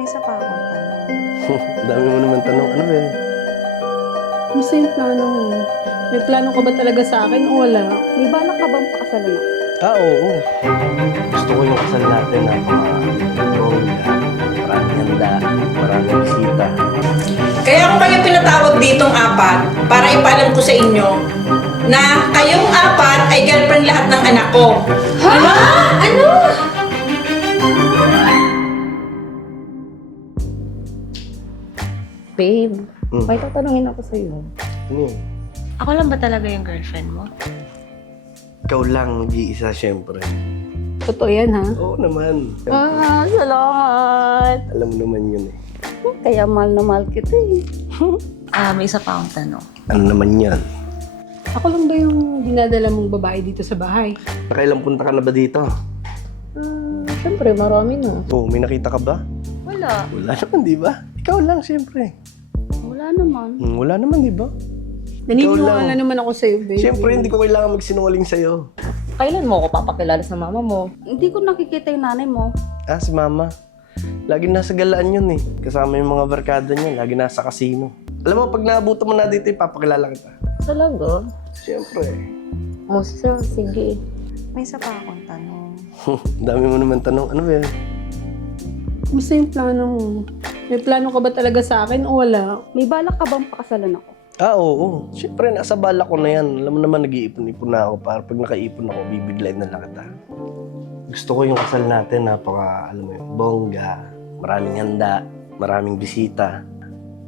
May isa pa akong tanong. Huh, dami mo naman tanong. Ano ba yun? Masa yung plano mo? Eh. May plano ka ba talaga sa akin o wala? May balak ka bang makasalan ako? Ah, oo. Gusto ko yung kasal natin ng mga uh, na maraming handa, maraming bisita. Kaya ako kayo pinatawag ditong apat para ipaalam ko sa inyo na kayong apat ay girlfriend lahat ng anak ko. Ha? Diba? ano? babe. Mm. May tatanungin ako sa iyo. Ano yun? Ako lang ba talaga yung girlfriend mo? Ikaw lang, di isa siyempre. Totoo yan, ha? Oo naman. Siyempre. Ah, salamat. Alam mo naman yun eh. Kaya mal na mal kita eh. ah, uh, may isa pa akong tanong. Ano naman yan? Ako lang ba yung dinadala mong babae dito sa bahay? Kailan punta ka na ba dito? Uh, hmm, Siyempre, marami na. Oo, oh, may nakita ka ba? Wala. Wala naman, di ba? Ikaw lang, siyempre. Wala naman. Wala naman, di ba? Naniniwala naman ako sa'yo, baby. Siyempre, hindi ko kailangan magsinungaling sa'yo. Kailan mo ako papakilala sa mama mo? Hindi ko nakikita yung nanay mo. Ah, si mama. Lagi nasa galaan yun eh. Kasama yung mga barkada niya. Lagi nasa kasino. Alam mo, pag naabuto mo na dito, ipapakilala kita. Talaga? Siyempre. Musta, oh, sir, sige. May isa pa akong tanong. Dami mo naman tanong. Ano ba yun? Basta yung plano mo. May plano ka ba talaga sa akin o wala? May balak ka bang ba pakasalan ako? Ah, oo. mm Siyempre, nasa balak ko na yan. Alam mo naman, nag-iipon-ipon na ako para pag nakaipon ako, bibiglay na lang kita. Gusto ko yung kasal natin, napaka, alam mo yun, bongga. Maraming handa, maraming bisita.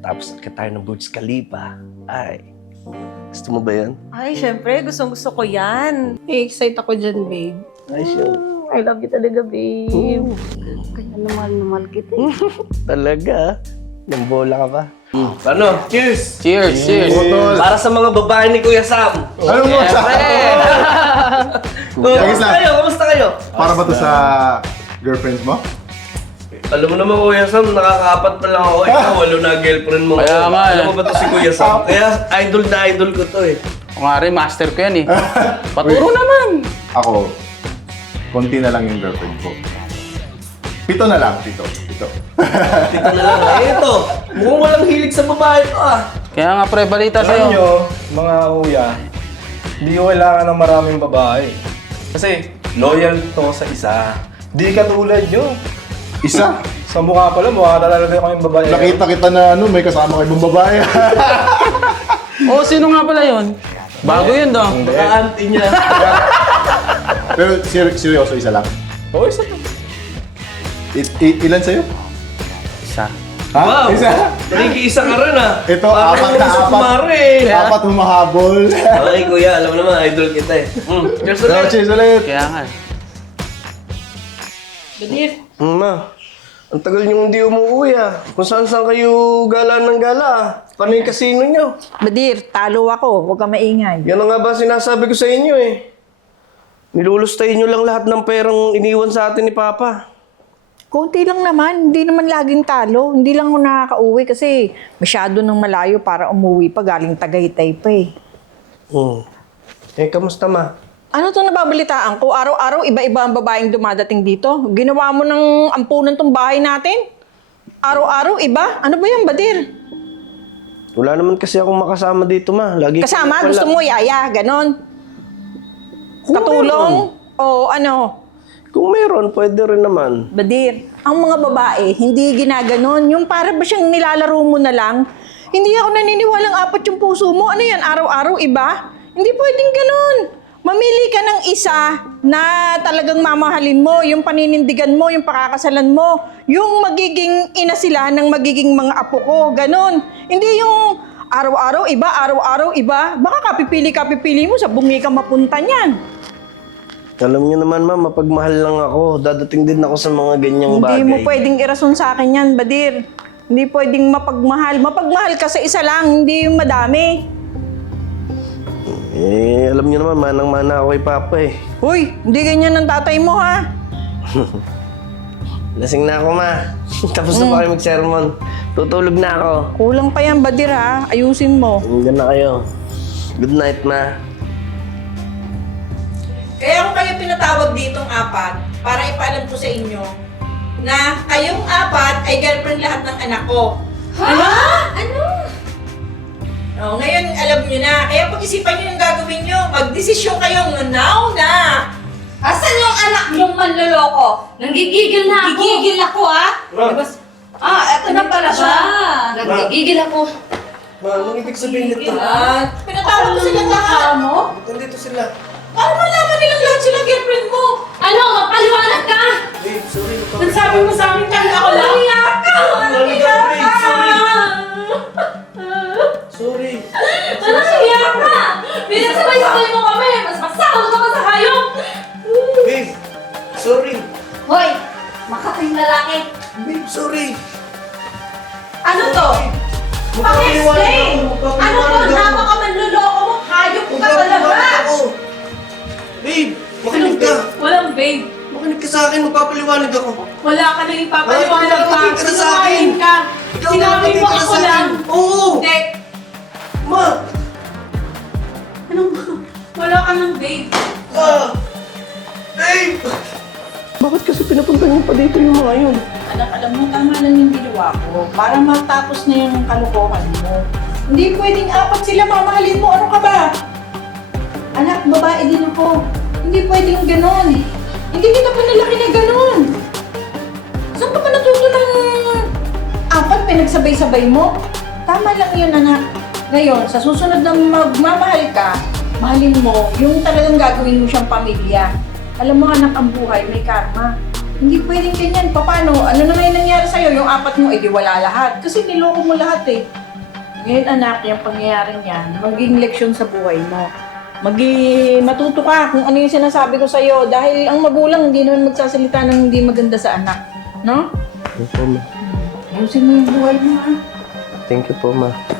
Tapos, akit tayo ng Burj Khalifa. Ay, gusto mo ba yan? Ay, siyempre, gustong gusto ko yan. Hey, excited ako dyan, babe. Ay, sure. I love you talaga, babe. Ooh. Mm. Kaya naman, naman kita. talaga. Yung bola ka ba? Mm. Ano? Yeah. Cheers. cheers! Cheers! Cheers! Cheers. Para sa mga babae ni Kuya Sam! Ano mo? Sa Kumusta kayo? Kumusta kayo? Para ba ito sa girlfriends mo? Okay. Alam mo naman, Kuya Sam, nakakapat pa lang ako. Ikaw, eh, walo na girlfriend mo. Kaya nga. Alam mo ba ito si Kuya Sam? Kaya idol na idol ko to eh. Kung nga rin, master ko yan eh. Paturo Uy. naman! Ako, konti na lang yung girlfriend ko. Pito na lang, pito. Pito, pito na lang. Ay, ito! Mukhang walang hilig sa babae ko ah! Kaya nga pre, balita sa sa'yo. Sa mga kuya, hindi ko kailangan ng maraming babae. Kasi, loyal to sa isa. Di ka tulad nyo. Isa? sa mukha pala, mukha talaga kayo yung babae. Nakita kita na ano, may kasama kayo yung babae. Oo, oh, sino nga pala yun? Bago yun daw. Baka auntie niya. Pero ser seryoso, isa lang. Oo, oh, isa lang. I I ilan sa'yo? Isa. Ha? Wow! Isa? Hindi isa ka rin ah! Ito, apat na apat. Apat humahabol. Okay, kuya. Alam mo naman, idol kita eh. Mm. Cheers ulit! no, cheers ulit! ulit. Kaya nga. Badif! Ma, ang tagal niyong hindi umuwi ah. Kung saan saan kayo gala ng gala ah. Paano yung kasino niyo? Badir, talo ako. Huwag ka maingay. Yan ang nga ba sinasabi ko sa inyo eh. Nilulustayin nyo lang lahat ng perang iniwan sa atin ni Papa. Konti lang naman, hindi naman laging talo. Hindi lang ako nakakauwi kasi masyado nang malayo para umuwi pa galing Tagaytay pa eh. Hmm. Eh, kamusta ma? Ano itong nababalitaan ko? Araw-araw, iba-iba ang babaeng dumadating dito. Ginawa mo ng ampunan tong bahay natin? Araw-araw, iba? Ano ba yan, Badir? Wala naman kasi akong makasama dito, ma. Lagi Kasama? Gusto mo, yaya? Ganon? Tatulong, Kung Katulong? O ano? Kung meron, pwede rin naman. Badir, ang mga babae, hindi ginaganon. Yung para ba siyang nilalaro mo na lang? Hindi ako naniniwalang apat yung puso mo. Ano yan, araw-araw iba? Hindi pwedeng ganon. Mamili ka ng isa na talagang mamahalin mo, yung paninindigan mo, yung pakakasalan mo, yung magiging ina sila ng magiging mga apo ko, ganun. Hindi yung araw-araw iba, araw-araw iba, baka kapipili-kapipili mo sa bumi ka mapunta niyan. Alam niyo naman ma, mapagmahal lang ako. Dadating din ako sa mga ganyang Hindi bagay. Hindi mo pwedeng irason sa akin yan, Badir. Hindi pwedeng mapagmahal. Mapagmahal ka sa isa lang, hindi yung madami. Eh, alam niyo naman, manang-mana ako kay Papa eh. Hoy, hindi ganyan ang tatay mo ha. Lasing na ako ma. Tapos mm. na pa kayo mag-sermon. Tutulog na ako. Kulang pa yan, Badir ha. Ayusin mo. Hanggang na kayo. Good night ma. Kaya ako kayo pinatawag ditong apat para ipaalam ko sa inyo na kayong apat ay girlfriend lahat ng anak ko. Ha? Ano? Ano? No, oh, ngayon alam niyo na. Kaya pag-isipan niyo yung gagawin niyo. Magdesisyon kayo ng now na. Asan yung anak mong manloloko? Nanggigigil na ako. Nanggigigil ako ha? Ma. Ah, eto na pala ba? Nanggigigil ako. Ma, anong ibig sabihin nito? pinatawag ko sila lahat. Nandito sila. Oh, wala malaman nilang lahat sila girlfriend mo. Ano? mapaliwanag ka? Babe, sorry. Nagsabi mo sa akin, tanda ko lang. Ang iyak ka! Ang iyak ka! Sorry. Sorry. Ang iyak ka! Pinasabay sa kulit mo kami. Mas masahod ako sa hayop. Babe, sorry. Hoy! Makatay na lalaki. Maka, Babe, sorry. Ano sorry. to? Pakiswain! Ano to? Napakalaki! ka. Walang babe. Makinig ka sa akin, magpapaliwanag ako. Wala ka nang ipapaliwanag makin ka. Makinig ka sa akin. Ka. Ikaw, Sinabi makin makin mo ako lang. lang. Oo. Hindi. Ma! Anong ma? Wala ka nang babe. Ma! Babe! Bakit kasi niyo pa dito yung mga yun? Anak, alam mo, tama lang yung ginawa ko. Para matapos na yung kalukohan mo. Hindi pwedeng apat sila mamahalin mo. Ano ka ba? Anak, babae din ako. Hindi pwedeng ganun. Hindi kita pa nalaki na ganun. Saan pa ka pa natuto ng apat pinagsabay-sabay mo? Tama lang yun, anak. Ngayon, sa susunod na magmamahal ka, mahalin mo yung talagang gagawin mo siyang pamilya. Alam mo, anak, ang buhay may karma. Hindi pwedeng ganyan. Paano? Ano na may nangyari sa'yo? Yung apat mo, edi wala lahat. Kasi niloko mo lahat eh. Ngayon, anak, yung pangyayari niyan, maging leksyon sa buhay mo magi matuto ka kung ano yung sinasabi ko sa iyo dahil ang magulang hindi naman magsasalita ng hindi maganda sa anak, no? Thank you po, ma. Ayusin mo mo, Thank you po, ma.